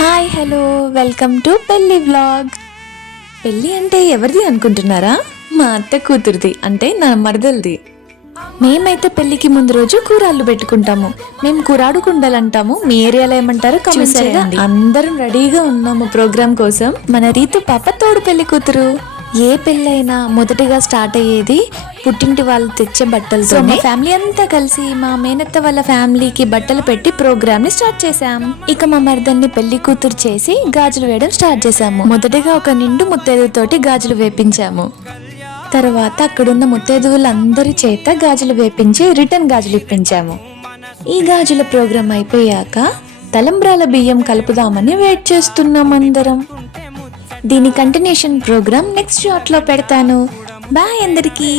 Hi hello welcome to పెళ్లి vlog. పెళ్ళి అంటే ఎవరిది అనుకుంటున్నారా? మా అత్త కూతురిది, అంటే నా మరదలది. మేమైతే పెళ్లికి ముందు రోజు కూరాళ్ళు పెట్టుకుంటాము. మేము కూరాడు కుండలంటాము. మీ ఏరియాలో ఏమంటారో కామెంట్ చేయండి. అందరం రెడీగా ఉన్నాము ప్రోగ్రామ్ కోసం. మన రీతు పాప తోడు పెళ్లి కూతురు. ఏ పెళ్ళైనా మొదటిగా స్టార్ట్ అయ్యేది పుట్టింటి వాళ్ళు తెచ్చే బట్టలతో. మా ఫ్యామిలీ అంతా కలిసి మా మేనత్త వాళ్ళ ఫ్యామిలీకి బట్టలు పెట్టి ప్రోగ్రామ్ ని స్టార్ట్ చేసాం. ఇక మా మరదల్ని పెళ్లి కూతురు చేసి గాజులు వేయడం స్టార్ట్ చేసాము. మొదటగా ఒక నిండు ముత్తైదుతోటి గాజులు వేపించాము. తర్వాత అక్కడున్న ముత్తైదువులందరి చేత గాజులు వేపించి రిటర్న్ గాజులు ఇప్పించాము. ఈ గాజుల ప్రోగ్రాం అయిపోయాక తలంబ్రాల బియ్యం కలుపుదామని వెయిట్ చేస్తున్నాం అందరం. దీని కంటిన్యూషన్ ప్రోగ్రాం నెక్స్ట్ షాట్ లో పెడతాను. బాయ్ అందరికీ.